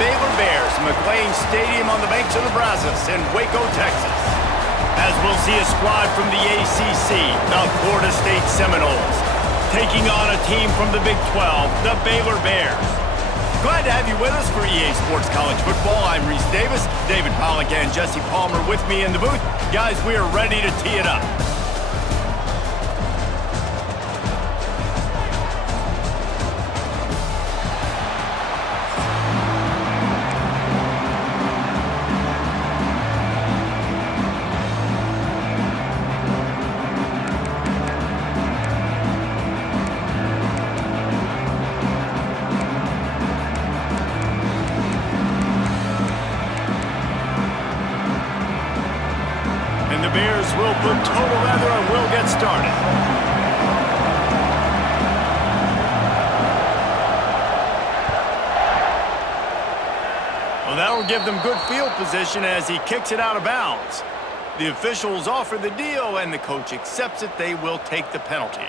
Baylor Bears, McLean Stadium on the banks of the Brazos in Waco, Texas. As we'll see a squad from the ACC, the Florida State Seminoles, taking on a team from the Big 12, the Baylor Bears. Glad to have you with us for EA Sports College Football. I'm Reese Davis, David Pollack and Jesse Palmer with me in the booth. Guys, we are ready to tee it up. We'll put total leather and we'll get started. Well, that'll give them good field position as he kicks it out of bounds. The officials offer the deal and the coach accepts it. They will take the penalty.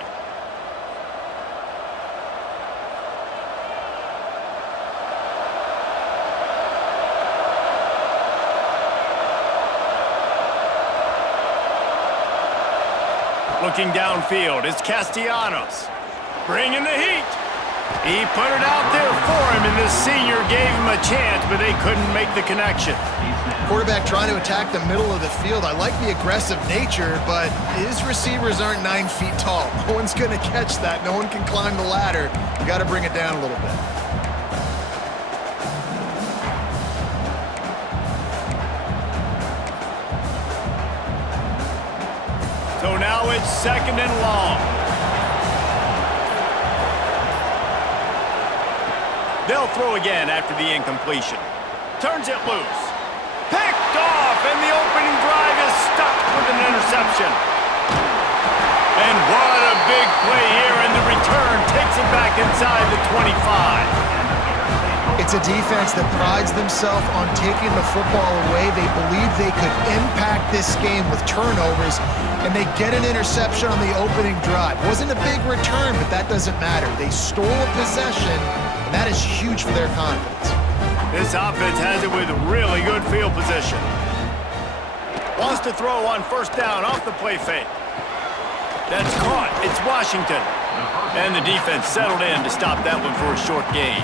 Looking downfield, it's Castellanos. Bringing the heat. He put it out there for him, and this senior gave him a chance, but they couldn't make the connection. Quarterback trying to attack the middle of the field. I like the aggressive nature, but his receivers aren't 9 feet tall. No one's going to catch that. No one can climb the ladder. You got to bring it down a little bit. So now it's 2nd and long. They'll throw again after the incompletion. Turns it loose. Picked off, and the opening drive is stopped with an interception. And what a big play here, and the return takes it back inside the 25. It's a defense that prides themselves on taking the football away. They believe they could impact this game with turnovers, and they get an interception on the opening drive. Wasn't a big return, but that doesn't matter. They stole a possession, and that is huge for their confidence. This offense has it with really good field position. Wants to throw on 1st down off the play fake. That's caught. It's Washington. And the defense settled in to stop that one for a short gain.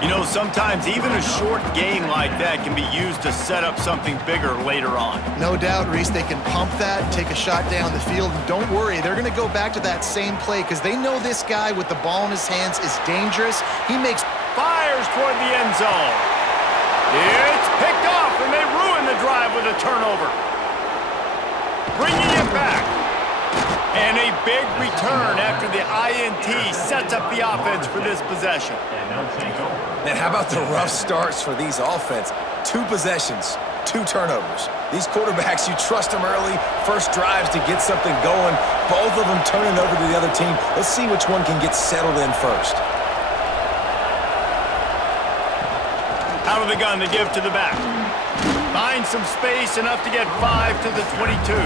You know, sometimes even a short gain like that can be used to set up something bigger later on. No doubt, Reese, they can pump that, take a shot down the field, and don't worry, they're going to go back to that same play because they know this guy with the ball in his hands is dangerous. He makes... Fires toward the end zone. It's picked off, and they ruin the drive with a turnover. Bringing it back. And a big return after the INT sets up the offense for this possession. Man, how about the rough starts for these offense? 2 possessions, 2 turnovers. These quarterbacks, you trust them early, first drives to get something going. Both of them turning over to the other team. Let's see which one can get settled in first. Out of the gun to give to the back. Finds some space, enough to get 5 to the 22.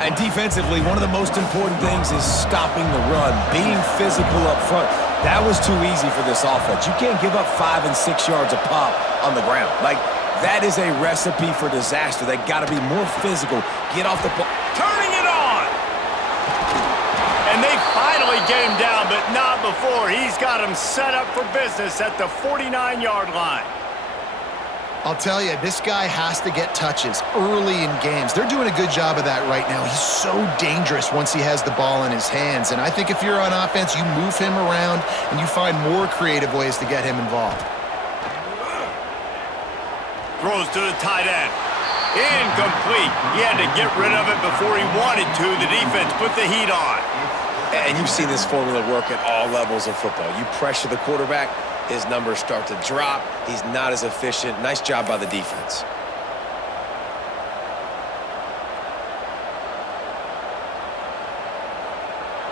And defensively, one of the most important things is stopping the run, being physical up front. That was too easy for this offense. You can't give up 5 and 6 yards a pop on the ground. Like, that is a recipe for disaster. They got to be more physical. Get off the ball. Turning it on! And they finally get him down, but not before. He's got him set up for business at the 49-yard line. I'll tell you, this guy has to get touches early in games. They're doing a good job of that right now. He's so dangerous once he has the ball in his hands. And I think if you're on offense, you move him around and you find more creative ways to get him involved. Throws to the tight end. Incomplete. He had to get rid of it before he wanted to. The defense put the heat on. And you've seen this formula work at all levels of football. You pressure the quarterback, his numbers start to drop. He's not as efficient. Nice job by the defense.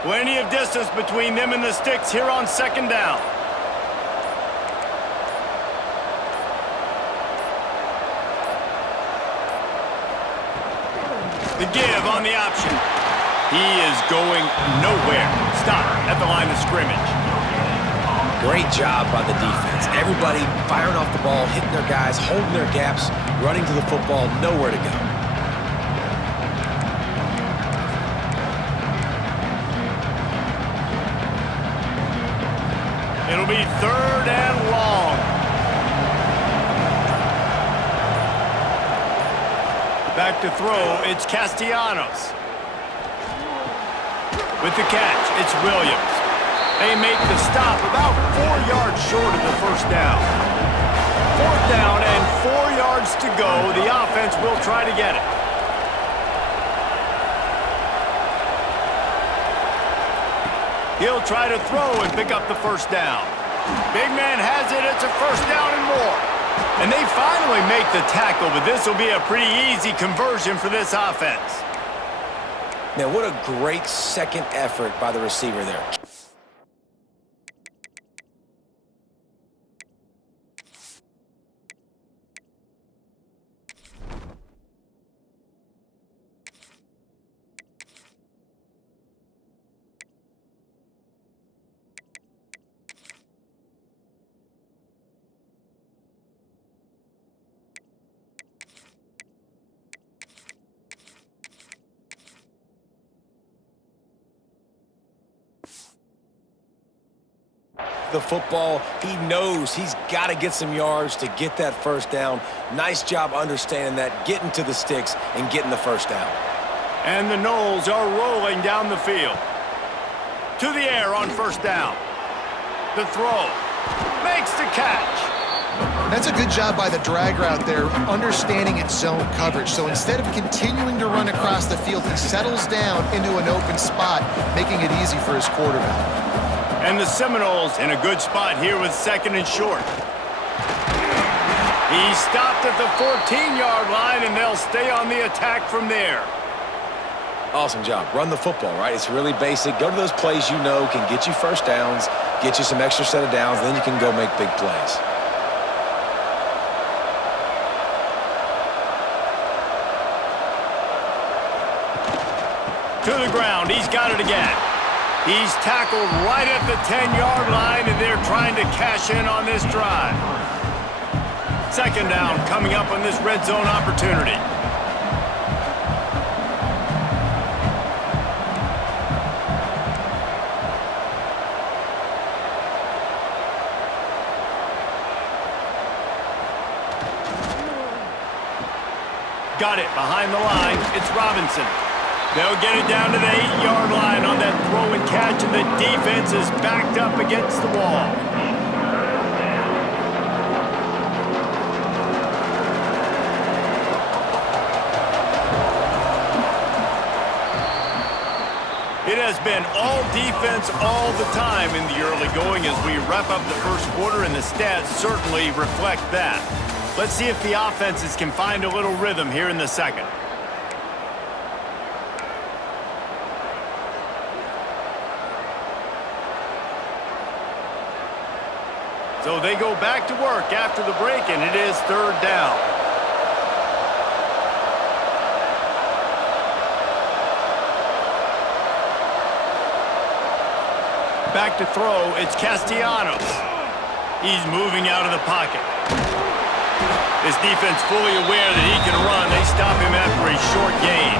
Plenty of distance between them and the sticks here on 2nd down. The give on the option. He is going nowhere. Stop at the line of scrimmage. Great job by the defense. Everybody firing off the ball, hitting their guys, holding their gaps, running to the football, nowhere to go. It'll be 3rd and long. Back to throw, it's Castellanos. With the catch, it's Williams. They make the stop about 4 yards short of the 1st down. 4th down and 4 yards to go. The offense will try to get it. He'll try to throw and pick up the 1st down. Big man has it. It's a 1st down and more. And they finally make the tackle, but this will be a pretty easy conversion for this offense. Now, what a great second effort by the receiver there. the football. He knows he's got to get some yards to get that first down. Nice job understanding that, getting to the sticks and getting the first down. And the Noles are rolling down the field. To the air on first down. The throw. Makes the catch. That's a good job by the drag route there, understanding its zone coverage. So instead of continuing to run across the field, he settles down into an open spot, making it easy for his quarterback. And the Seminoles in a good spot here with second and short. He stopped at the 14-yard line, and they'll stay on the attack from there. Awesome job. Run the football, right? It's really basic. Go to those plays you know can get you first downs, get you some extra set of downs, then you can go make big plays. To the ground. He's got it again. He's tackled right at the 10-yard line, and they're trying to cash in on this drive. Second down coming up on this red zone opportunity. Got it behind the line. It's Robinson. They'll get it down to the 8-yard line on that throw and catch, and the defense is backed up against the wall. It has been all defense all the time in the early going as we wrap up the first quarter, and the stats certainly reflect that. Let's see if the offenses can find a little rhythm here in the second. So they go back to work after the break, and it is third down. Back to throw, it's Castellanos. He's moving out of the pocket. This defense fully aware that he can run. They stop him after a short gain.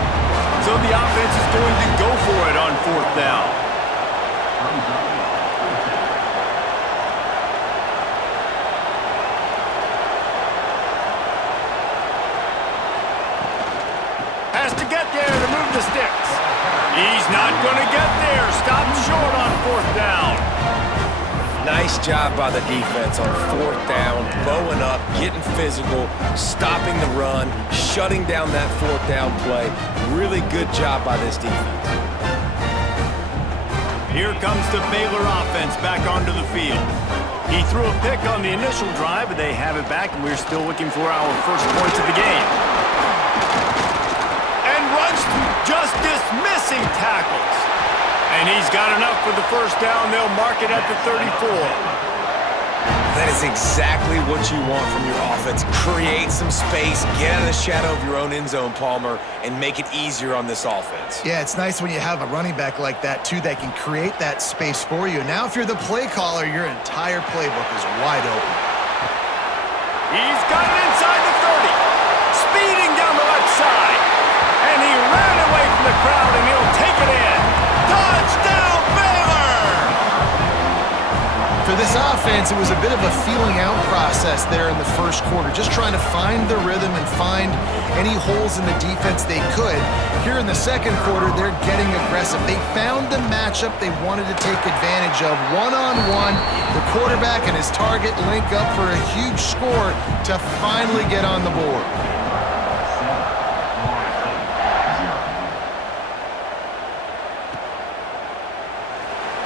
So the offense is going to go for it on fourth down. Has to get there to move the sticks. He's not going to get there. Stopped short on fourth down. Nice job by the defense on fourth down, bowing up, getting physical, stopping the run, shutting down that fourth down play. Really good job by this defense. Here comes the Baylor offense back onto the field. He threw a pick on the initial drive, but they have it back, and we're still looking for our first points of the game. And runs through just dismissing tackles. And he's got enough for the first down. They'll mark it at the 34. That is exactly what you want from your offense. Create some space, get out of the shadow of your own end zone, Palmer, and make it easier on this offense. Yeah, it's nice when you have a running back like that, too, that can create that space for you. Now, if you're the play caller, your entire playbook is wide open. He's got it inside the 30. Speeding down the left side. And he ran away from the crowd, and he'll take it in. Touchdown, Baylor! For this offense, it was a bit of a feeling out process there in the first quarter, just trying to find the rhythm and find any holes in the defense they could. Here in the second quarter, they're getting aggressive. They found the matchup they wanted to take advantage of. One-on-one, the quarterback and his target link up for a huge score to finally get on the board.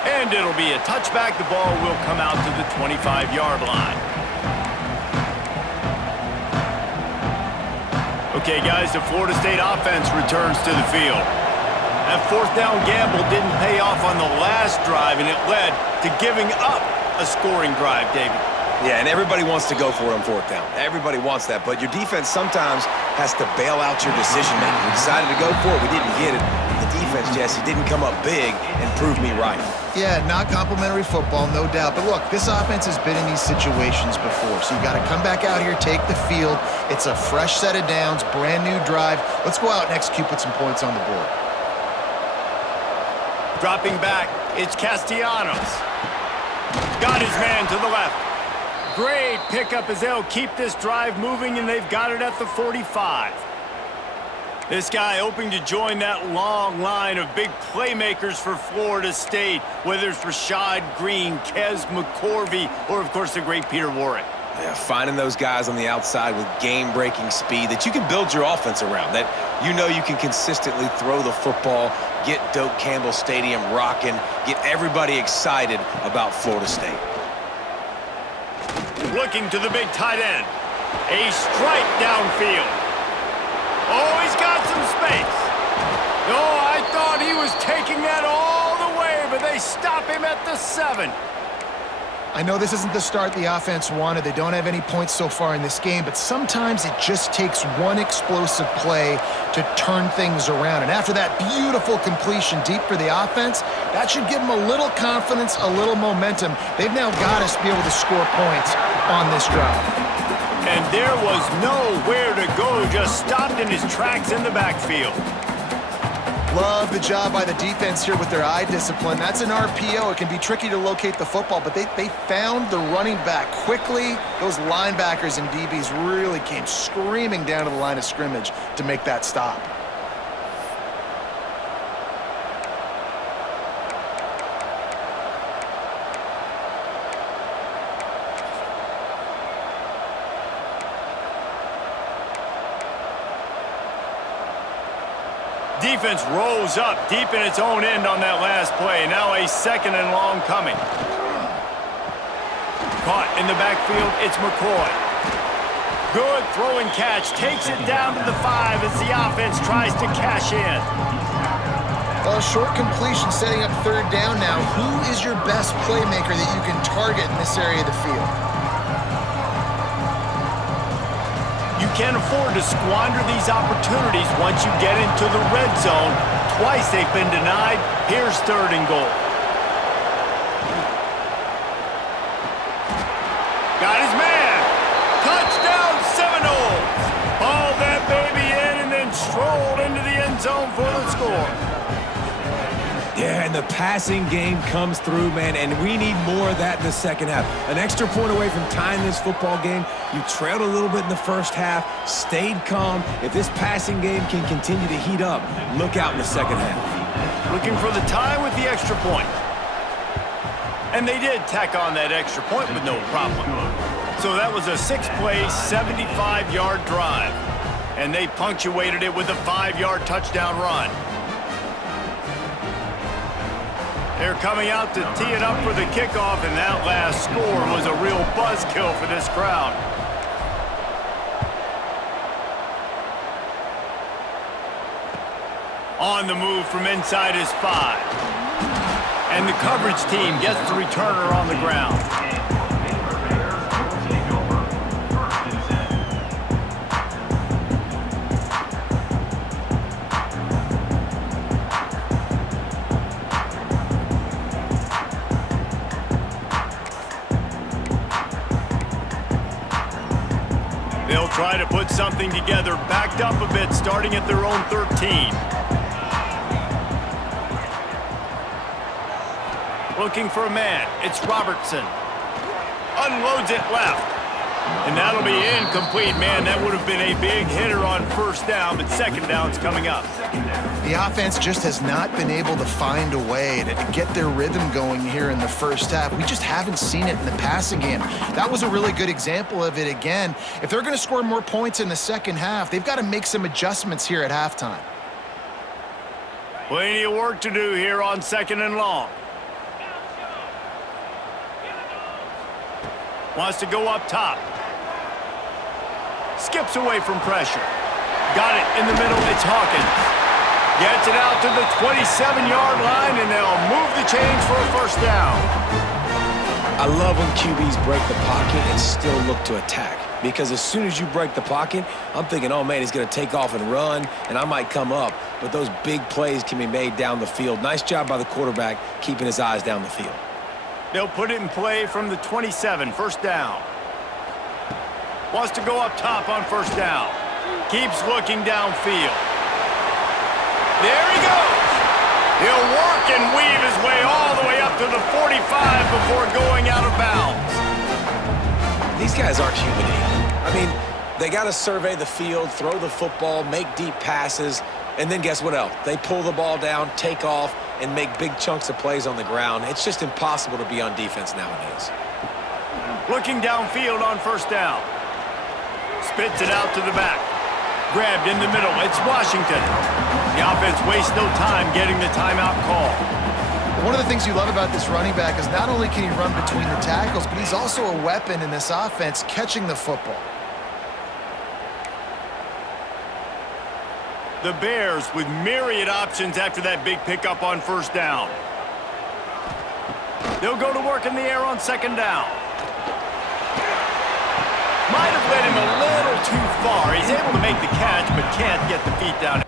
And it'll be a touchback. The ball will come out to the 25-yard line. Okay, guys, the Florida State offense returns to the field. That fourth down gamble didn't pay off on the last drive, and it led to giving up a scoring drive, David. Yeah, and everybody wants to go for it on fourth down. Everybody wants that, but your defense sometimes has to bail out your decision-making. We decided to go for it. We didn't get it. The defense, Jesse, didn't come up big and prove me right. Yeah, not complimentary football, no doubt. But look, this offense has been in these situations before, so you got to come back out here, take the field. It's a fresh set of downs, brand new drive. Let's go out and execute, put some points on the board. Dropping back, it's Castellanos. Got his man to the left. Great pickup as they'll keep this drive moving, and they've got it at the 45. This guy hoping to join that long line of big playmakers for Florida State, whether it's Rashad Green, Kez McCorvey, or, of course, the great Peter Warrick. Yeah, finding those guys on the outside with game-breaking speed that you can build your offense around, that you know you can consistently throw the football, get Doak Campbell Stadium rocking, get everybody excited about Florida State. Looking to the big tight end. A strike downfield. Oh, he's got some space. Oh, I thought he was taking that all the way, but they stop him at the 7. I know this isn't the start the offense wanted. They don't have any points so far in this game, but sometimes it just takes one explosive play to turn things around. And after that beautiful completion deep for the offense, that should give them a little confidence, a little momentum. They've now got us to be able to score points on this drive. And there was nowhere to go, just stopped in his tracks in the backfield. Love the job by the defense here with their eye discipline. That's an RPO. It can be tricky to locate the football, but they found the running back quickly. Those linebackers and DBs really came screaming down to the line of scrimmage to make that stop. Defense rolls up deep in its own end on that last play. Now a 2nd and long coming. Caught in the backfield, it's McCoy. Good throwing catch, takes it down to the 5 as the offense tries to cash in. Well, short completion setting up 3rd down now. Who is your best playmaker that you can target in this area of the field? You can't afford to squander these opportunities once you get into the red zone. Twice they've been denied. Here's 3rd and goal. Got his man. Touchdown Seminoles. Hauled that baby in and then strolled into the end zone for the score. Yeah, and the passing game comes through, man, and we need more of that in the second half. An extra point away from tying this football game. You trailed a little bit in the first half, stayed calm. If this passing game can continue to heat up, look out in the second half. Looking for the tie with the extra point. And they did tack on that extra point with no problem. So that was a 6-play, 75-yard drive. And they punctuated it with a 5-yard touchdown run. They're coming out to tee it up for the kickoff, and that last score was a real buzzkill for this crowd. On the move from inside his 5. And the coverage team gets the returner on the ground. They'll try to put something together, backed up a bit, starting at their own 13. Looking for a man. It's Robertson. Unloads it left. And that'll be incomplete. Man, that would have been a big hitter on 1st down, but 2nd down's coming up. The offense just has not been able to find a way to get their rhythm going here in the first half. We just haven't seen it in the passing game. That was a really good example of it again. If they're going to score more points in the second half, they've got to make some adjustments here at halftime. Plenty of work to do here on 2nd and long. Wants to go up top. Skips away from pressure. Got it in the middle. It's Hawkins. Gets it out to the 27-yard line, and they'll move the chains for a 1st down. I love when QBs break the pocket and still look to attack. Because as soon as you break the pocket, I'm thinking, oh, man, he's going to take off and run, and I might come up. But those big plays can be made down the field. Nice job by the quarterback keeping his eyes down the field. They'll put it in play from the 27, 1st down. Wants to go up top on 1st down. Keeps looking downfield. There he goes. He'll work and weave his way all the way up to the 45 before going out of bounds. These guys aren't human. I mean, they got to survey the field, throw the football, make deep passes, and then guess what else? They pull the ball down, take off, and make big chunks of plays on the ground. It's just impossible to be on defense nowadays. Looking downfield on first down. Spits it out to the back. Grabbed in the middle. It's Washington. The offense wastes no time getting the timeout call. One of the things you love about this running back is not only can he run between the tackles, but he's also a weapon in this offense catching the football. The Bears with myriad options after that big pickup on first down. They'll go to work in the air on second down. Might have led him a little too far. He's able to make the catch, but can't get the feet down.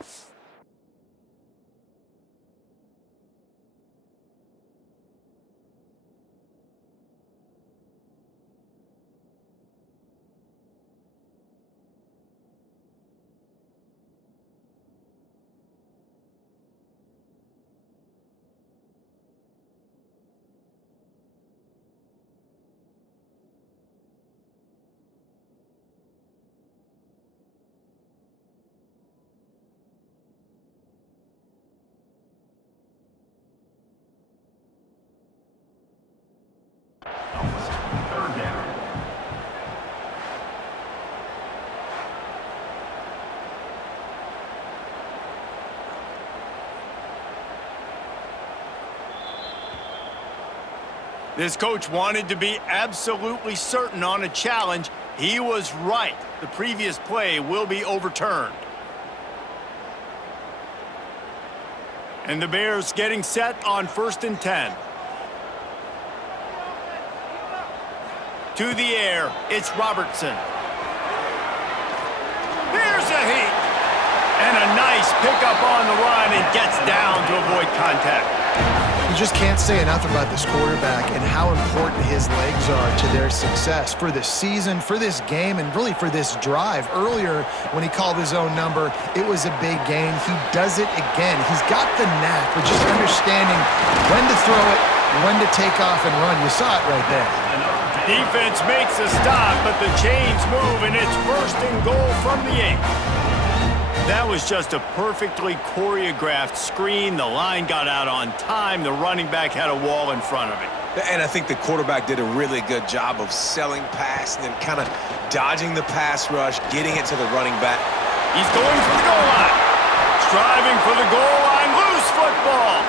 This coach wanted to be absolutely certain on a challenge. He was right. The previous play will be overturned. And the Bears getting set on 1st and 10. To the air, it's Robertson. Here's a heat. And a nice pickup on the run and gets down to avoid contact. You just can't say enough about this quarterback and how important his legs are to their success for this season, for this game, and really for this drive. Earlier, when he called his own number, it was a big gain. He does it again. He's got the knack for just understanding when to throw it, when to take off and run. You saw it right there. Defense makes a stop, but the chains move, and it's 1st and goal from the 8. That was just a perfectly choreographed screen. The line got out on time. The running back had a wall in front of it. And I think the quarterback did a really good job of selling pass and then kind of dodging the pass rush, getting it to the running back. He's going for the goal line. Striving for the goal line. Loose football.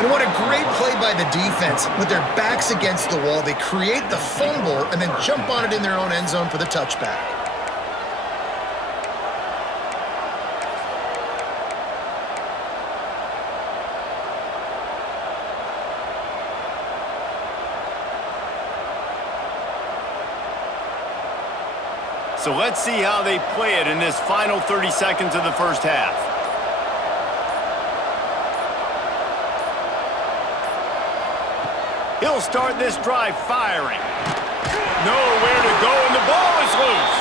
And what a great play by the defense. With their backs against the wall, they create the fumble and then jump on it in their own end zone for the touchback. So let's see how they play it in this final 30 seconds of the first half. He'll start this drive firing. Nowhere to go, and the ball is loose.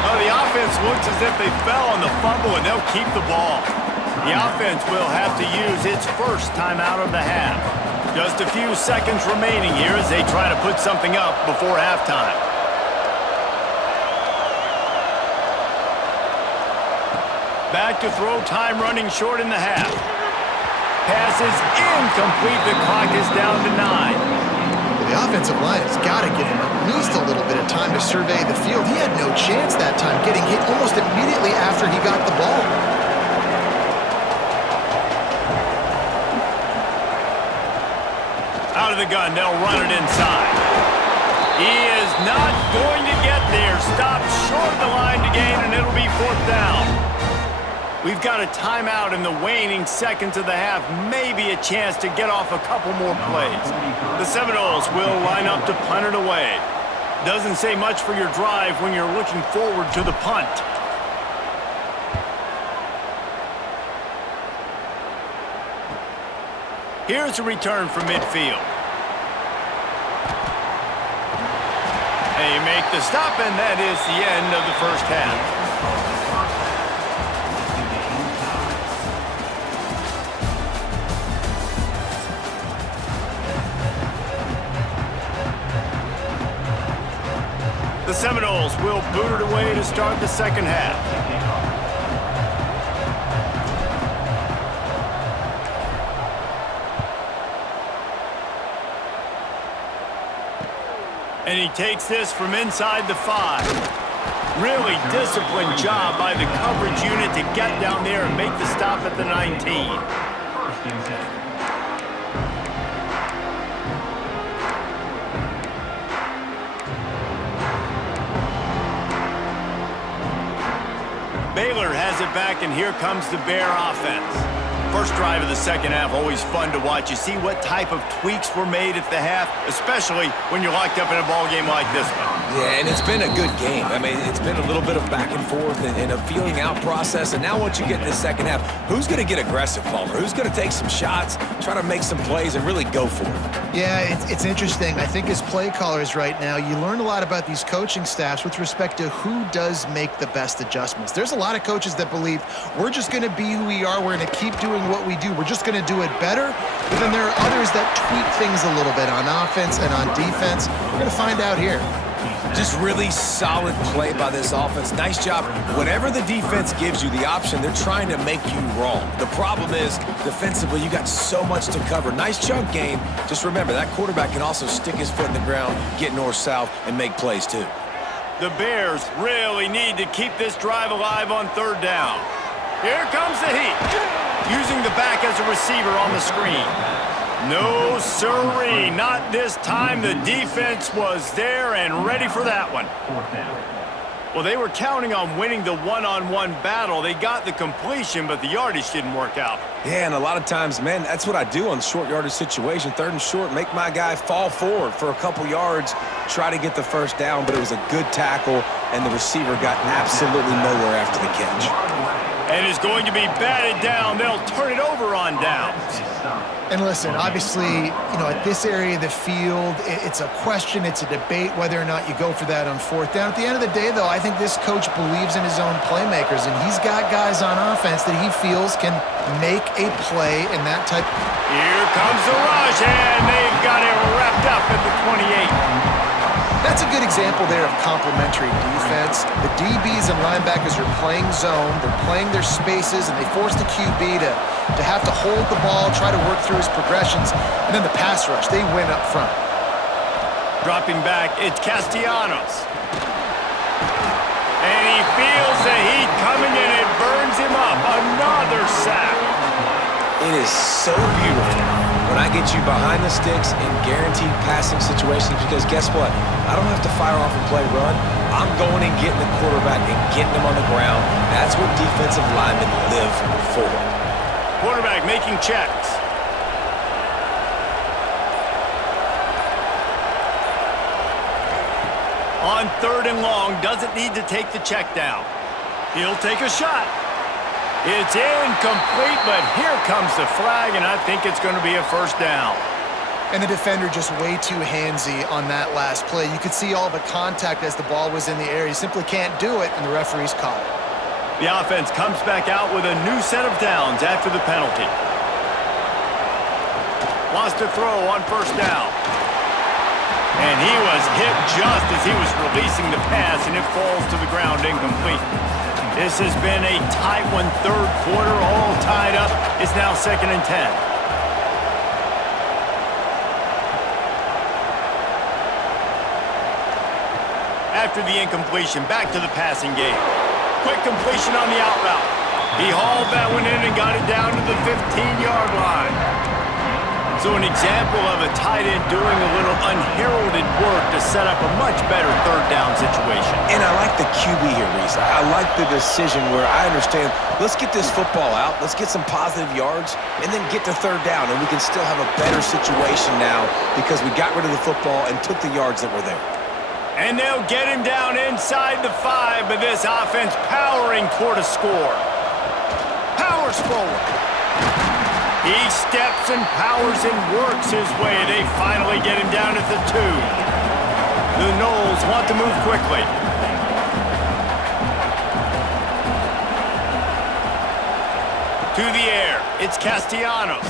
Well, the offense looks as if they fell on the fumble, and they'll keep the ball. The offense will have to use its first timeout of the half. Just a few seconds remaining here as they try to put something up before halftime. Back to throw, time running short in the half. Pass is incomplete. The clock is down to 9. The offensive line has got to give him at least a little bit of time to survey the field. He had no chance that time, getting hit almost immediately after he got the ball. Out of the gun, they'll run it inside. He is not going to get there. Stopped short of the line to gain, and it'll be 4th down. We've got a timeout in the waning seconds of the half. Maybe a chance to get off a couple more plays. The Seminoles will line up to punt it away. Doesn't say much for your drive when you're looking forward to the punt. Here's a return from midfield. They make the stop, and that is the end of the first half. Seminoles will boot it away to start the second half. And he takes this from inside the 5. Really disciplined job by the coverage unit to get down there and make the stop at the 19. Baylor has it back, and here comes the Bear offense. First drive of the second half, always fun to watch. You see what type of tweaks were made at the half, especially when you're locked up in a ball game like this one. Yeah, and it's been a good game. I mean, it's been a little bit of back and forth and a feeling out process. And now once you get in the second half, who's going to get aggressive, Palmer? Who's going to take some shots, try to make some plays, and really go for it? Yeah, it's interesting. I think as play callers right now, you learn a lot about these coaching staffs with respect to who does make the best adjustments. There's a lot of coaches that believe we're just going to be who we are. We're going to keep doing what we do. We're just going to do it better. But then there are others that tweak things a little bit on offense and on defense. We're going to find out here. Just really solid play by this offense. Nice job. Whenever the defense gives you the option, they're trying to make you wrong. The problem is, defensively, you got so much to cover. Nice chunk gain. Just remember, that quarterback can also stick his foot in the ground, get north-south, and make plays too. The Bears really need to keep this drive alive on third down. Here comes the heat. Using the back as a receiver on the screen. No, sirree, not this time. The defense was there and ready for that one. Well, they were counting on winning the one-on-one battle. They got the completion, but the yardage didn't work out. Yeah, and a lot of times, man, that's what I do on short yardage situation. Third and short, make my guy fall forward for a couple yards, try to get the first down, but it was a good tackle, and the receiver got absolutely nowhere after the catch. And is going to be batted down. They'll turn it over on downs. And listen, obviously, at this area of the field, it's a question, it's a debate whether or not you go for that on fourth down. At the end of the day, though, I think this coach believes in his own playmakers, and he's got guys on offense that he feels can make a play in that type. Here comes the rush, and they've got it wrapped up at the 28. That's a good example there of complementary defense. The DBs and linebackers are playing zone, they're playing their spaces, and they force the QB to have to hold the ball, try to work through his progressions, and then the pass rush, they win up front. Dropping back, it's Castellanos. And he feels the heat coming, and it burns him up. Another sack. It is so beautiful when I get you behind the sticks in guaranteed passing situations, because guess what? I don't have to fire off and play run. I'm going and getting the quarterback and getting him on the ground. That's what defensive linemen live for. Quarterback making checks. On third and long, doesn't need to take the check down. He'll take a shot. It's incomplete, but here comes the flag, and I think it's going to be a first down. And the defender just way too handsy on that last play. You could see all the contact as the ball was in the air. He simply can't do it, and the referee's call it. The offense comes back out with a new set of downs after the penalty. Wants to throw on first down. And he was hit just as he was releasing the pass, and it falls to the ground incomplete. This has been a tight one, third quarter, all tied up. It's now 2nd and 10. After the incompletion, back to the passing game. Quick completion on the out route. He hauled that one in and got it down to the 15-yard line. So an example of a tight end doing a little unheralded work to set up a much better third down situation. And I like the QB here, Reese. I like the decision where I understand, let's get this football out, let's get some positive yards, and then get to third down, and we can still have a better situation now because we got rid of the football and took the yards that were there. And they'll get him down inside the 5, but this offense powering toward a score. Powers forward. He steps and powers and works his way. They finally get him down at the 2. The Noles want to move quickly. To the air. It's Castellanos.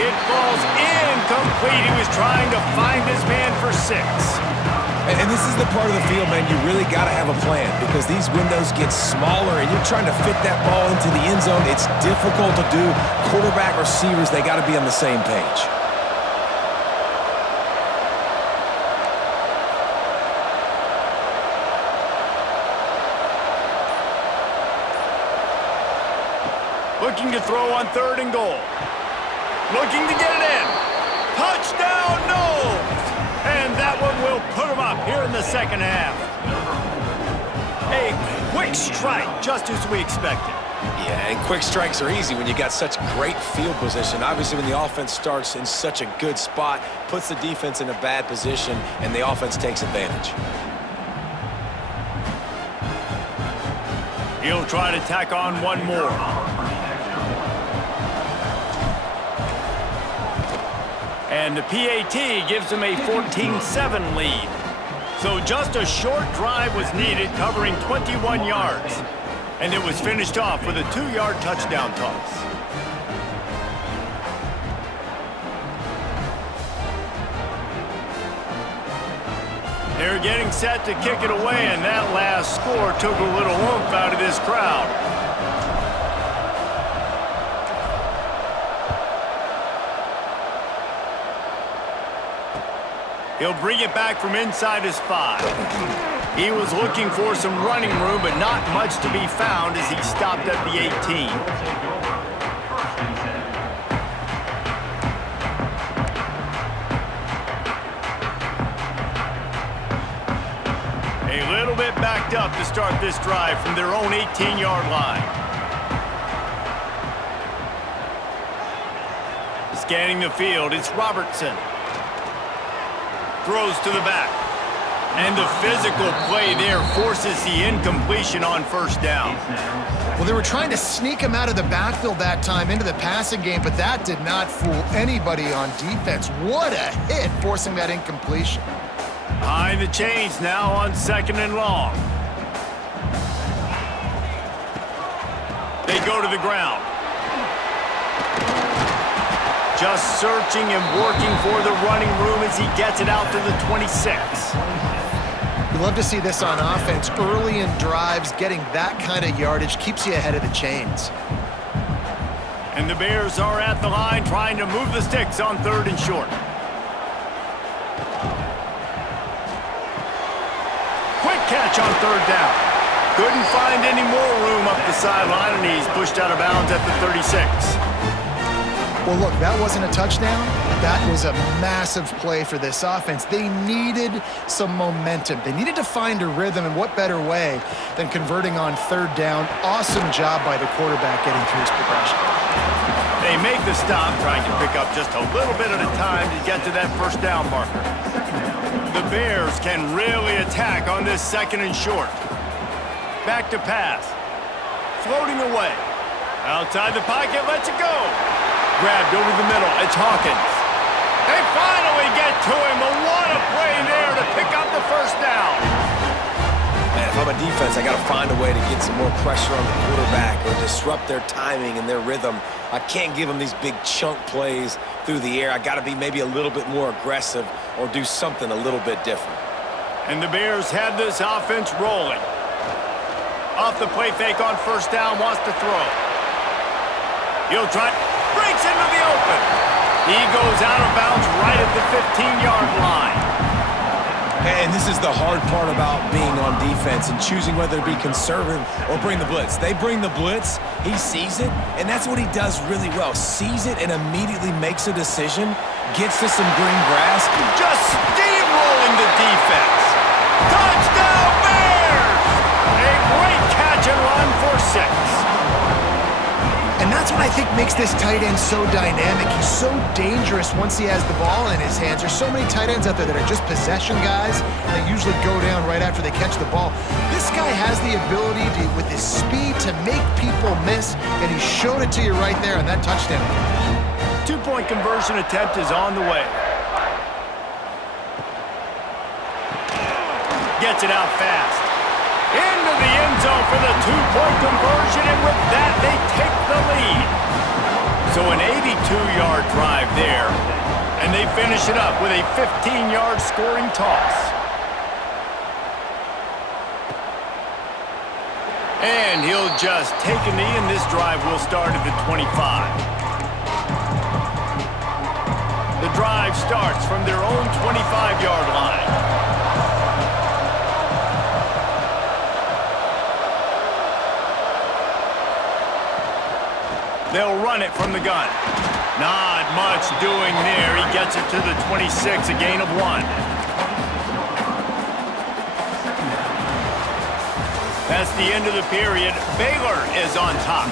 It falls incomplete. He was trying to find his man for 6. And this is the part of the field, man, you really got to have a plan because these windows get smaller and you're trying to fit that ball into the end zone. It's difficult to do. Quarterback, receivers, they got to be on the same page. Looking to throw on 3rd and goal. Looking to get it in. Touchdown, Knowles! And that one will put him up here in the second half. A quick strike, just as we expected. Yeah, and quick strikes are easy when you got such great field position. Obviously, when the offense starts in such a good spot, puts the defense in a bad position, and the offense takes advantage. He'll try to tack on one more. And the PAT gives him a 14-7 lead. So just a short drive was needed, covering 21 yards. And it was finished off with a 2-yard touchdown toss. They're getting set to kick it away, and that last score took a little oomph out of this crowd. He'll bring it back from inside his 5. He was looking for some running room, but not much to be found as he stopped at the 18. A little bit backed up to start this drive from their own 18-yard line. Scanning the field, it's Robertson. Throws to the back. And the physical play there forces the incompletion on 1st down. Well, they were trying to sneak him out of the backfield that time into the passing game, but that did not fool anybody on defense. What a hit, forcing that incompletion. Behind the chains now on 2nd and long. They go to the ground. Just searching and working for the running room as he gets it out to the 26. You love to see this on offense. Early in drives, getting that kind of yardage keeps you ahead of the chains. And the Bears are at the line trying to move the sticks on 3rd and short. Quick catch on 3rd down. Couldn't find any more room up the sideline, and he's pushed out of bounds at the 36. Well, look, that wasn't a touchdown. That was a massive play for this offense. They needed some momentum. They needed to find a rhythm, and what better way than converting on 3rd down. Awesome job by the quarterback getting through his progression. They make the stop, trying to pick up just a little bit at a time to get to that 1st down marker. The Bears can really attack on this 2nd and short. Back to pass. Floating away. Outside the pocket, lets it go. Grabbed over the middle. It's Hawkins. They finally get to him. But what a play there to pick up the 1st down. Man, if I'm a defense, I got to find a way to get some more pressure on the quarterback or disrupt their timing and their rhythm. I can't give them these big chunk plays through the air. I got to be maybe a little bit more aggressive or do something a little bit different. And the Bears have this offense rolling. Off the play fake on 1st down, wants to throw. He'll try. Breaks into the open. He goes out of bounds right at the 15-yard line. And this is the hard part about being on defense and choosing whether to be conservative or bring the blitz. They bring the blitz, he sees it, and that's what he does really well. Sees it and immediately makes a decision, gets to some green grass. Just steamrolling the defense. Touchdown Bears! A great catch and run for 6. And that's what I think makes this tight end so dynamic. He's so dangerous once he has the ball in his hands. There's so many tight ends out there that are just possession guys, and they usually go down right after they catch the ball. This guy has the ability to, with his speed, to make people miss, and he showed it to you right there on that touchdown. 2-point conversion attempt is on the way. Gets it out fast. Into the end zone for the 2-point conversion, and with that, they take the lead. So an 82-yard drive there, and they finish it up with a 15-yard scoring toss. And he'll just take a knee, and this drive will start at the 25. The drive starts from their own 25-yard line. They'll run it from the gun. Not much doing there. He gets it to the 26, a gain of 1. That's the end of the period. Baylor is on top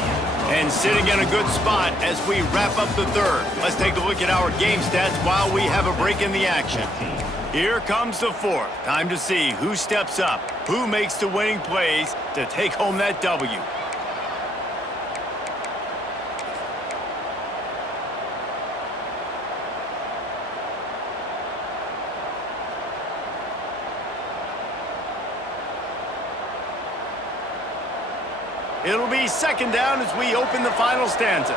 and sitting in a good spot as we wrap up the third. Let's take a look at our game stats while we have a break in the action. Here comes the fourth. Time to see who steps up, who makes the winning plays to take home that W. It'll be second down as we open the final stanza.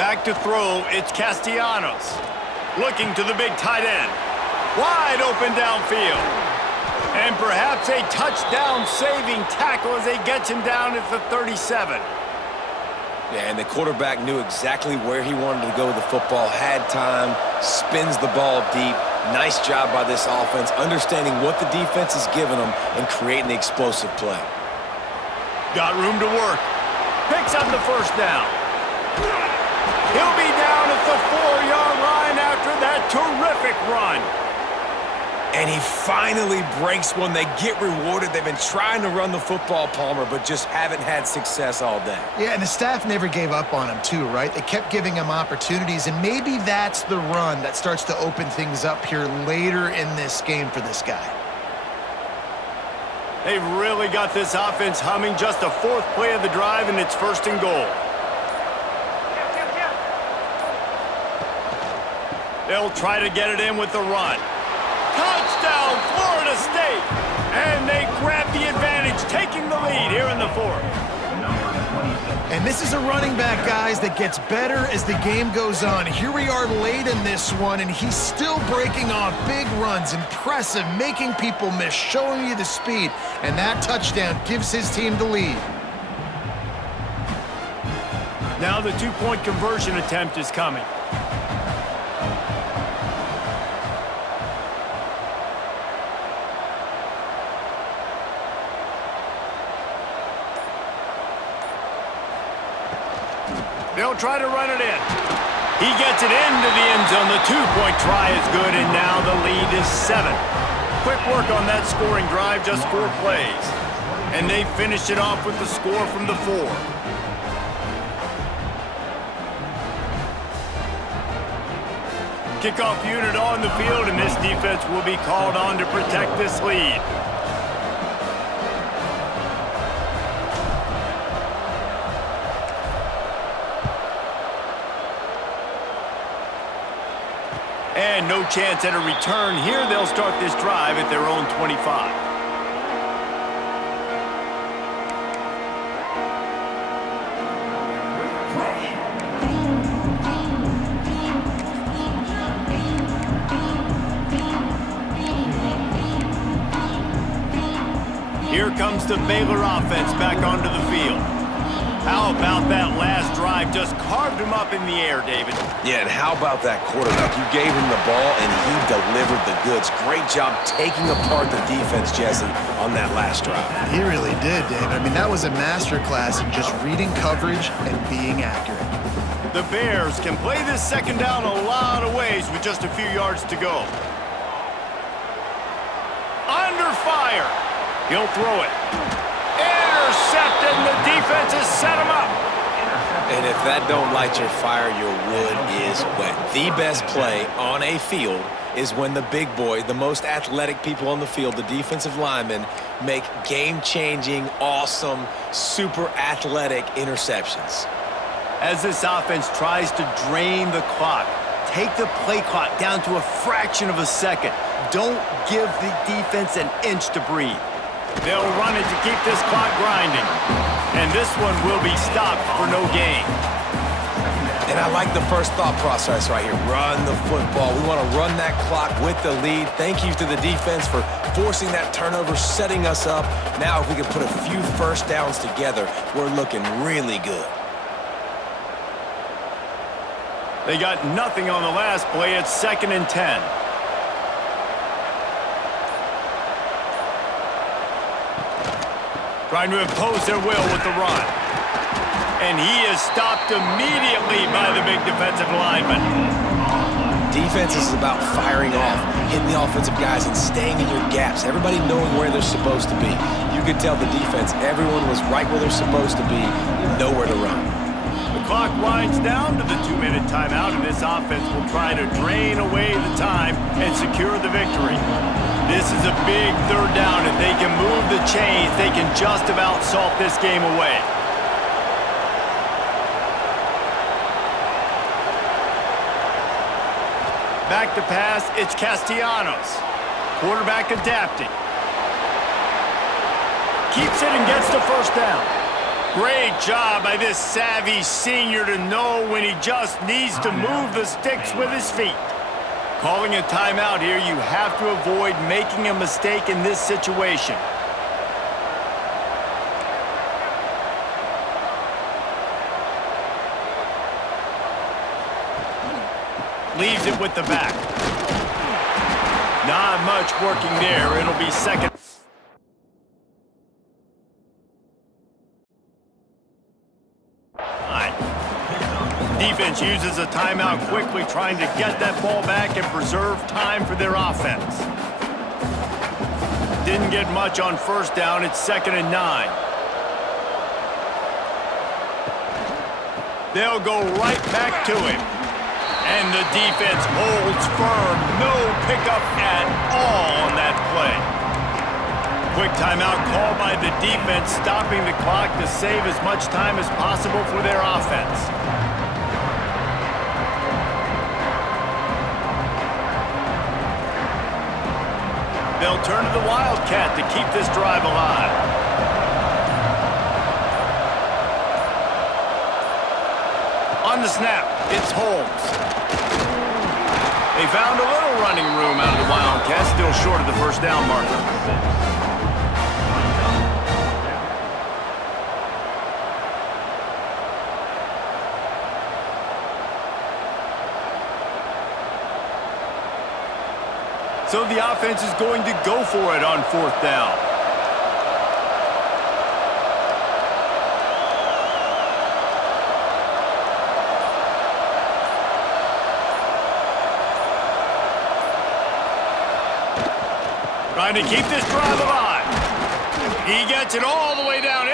Back to throw, it's Castellanos. Looking to the big tight end. Wide open downfield. And perhaps a touchdown-saving tackle as they get him down at the 37. Yeah, and the quarterback knew exactly where he wanted to go with the football, had time, spins the ball deep. Nice job by this offense, understanding what the defense is giving them and creating the explosive play. Got room to work. Picks up the first down. He'll be down at the 4-yard line after that terrific run. And he finally breaks one. They get rewarded. They've been trying to run the football, Palmer, but just haven't had success all day. Yeah, and the staff never gave up on him too, right? They kept giving him opportunities, and maybe that's the run that starts to open things up here later in this game for this guy. They've really got this offense humming. Just a fourth play of the drive, and it's first and goal. They'll try to get it in with the run. Touchdown, Florida State! And they grab the advantage, taking the lead here in the fourth. And this is a running back, guys, that gets better as the game goes on. Here we are late in this one, and he's still breaking off big runs. Impressive, making people miss, showing you the speed. And that touchdown gives his team the lead. Now the two-point conversion attempt is coming. They'll try to run it in. He gets it into the end zone. The two-point try is good, and now the lead is 7. Quick work on that scoring drive, just 4 plays. And they finish it off with the score from the 4. Kickoff unit on the field, and this defense will be called on to protect this lead. And no chance at a return here. They'll start this drive at their own 25. Here comes the Baylor offense back onto the field. How about that last drive? Just carved him up in the air, David. Yeah, and how about that quarterback? You gave him the ball, and he delivered the goods. Great job taking apart the defense, Jesse, on that last drive. He really did, David. I mean, that was a masterclass in just reading coverage and being accurate. The Bears can play this second down a lot of ways with just a few yards to go. Under fire. He'll throw it. Intercepted, and the defense has set him up. And if that don't light your fire, your wood is wet. The best play on a field is when the big boy, the most athletic people on the field, the defensive linemen, make game-changing, awesome, super athletic interceptions. As this offense tries to drain the clock, take the play clock down to a fraction of a second. Don't give the defense an inch to breathe. They'll run it to keep this clock grinding. And this one will be stopped for no gain. And I like the first thought process right here. Run the football. We want to run that clock with the lead. Thank you to the defense for forcing that turnover, setting us up. Now if we can put a few first downs together, we're looking really good. They got nothing on the last play. It's 2nd and 10. Trying to impose their will with the run. And he is stopped immediately by the big defensive lineman. Defense is about firing off, hitting the offensive guys, and staying in your gaps. Everybody knowing where they're supposed to be. You could tell the defense, everyone was right where they're supposed to be, nowhere to run. The clock winds down to the 2-minute timeout, and this offense will try to drain away the time and secure the victory. This is a big 3rd down. If they can move the chains, they can just about salt this game away. Back to pass, it's Castellanos. Quarterback adapting. Keeps it and gets the 1st down. Great job by this savvy senior to know when he just needs to move the sticks with his feet. Calling a timeout here, you have to avoid making a mistake in this situation. Leaves it with the back. Not much working there. It'll be 2nd. Defense uses a timeout quickly, trying to get that ball back and preserve time for their offense. Didn't get much on 1st down. It's 2nd and 9. They'll go right back to him. And the defense holds firm. No pickup at all on that play. Quick timeout call by the defense, stopping the clock to save as much time as possible for their offense. They'll turn to the Wildcat to keep this drive alive. On the snap, it's Holmes. They found a little running room out of the Wildcats, still short of the 1st down marker. So the offense is going to go for it on 4th down. Trying to keep this drive alive. He gets it all the way down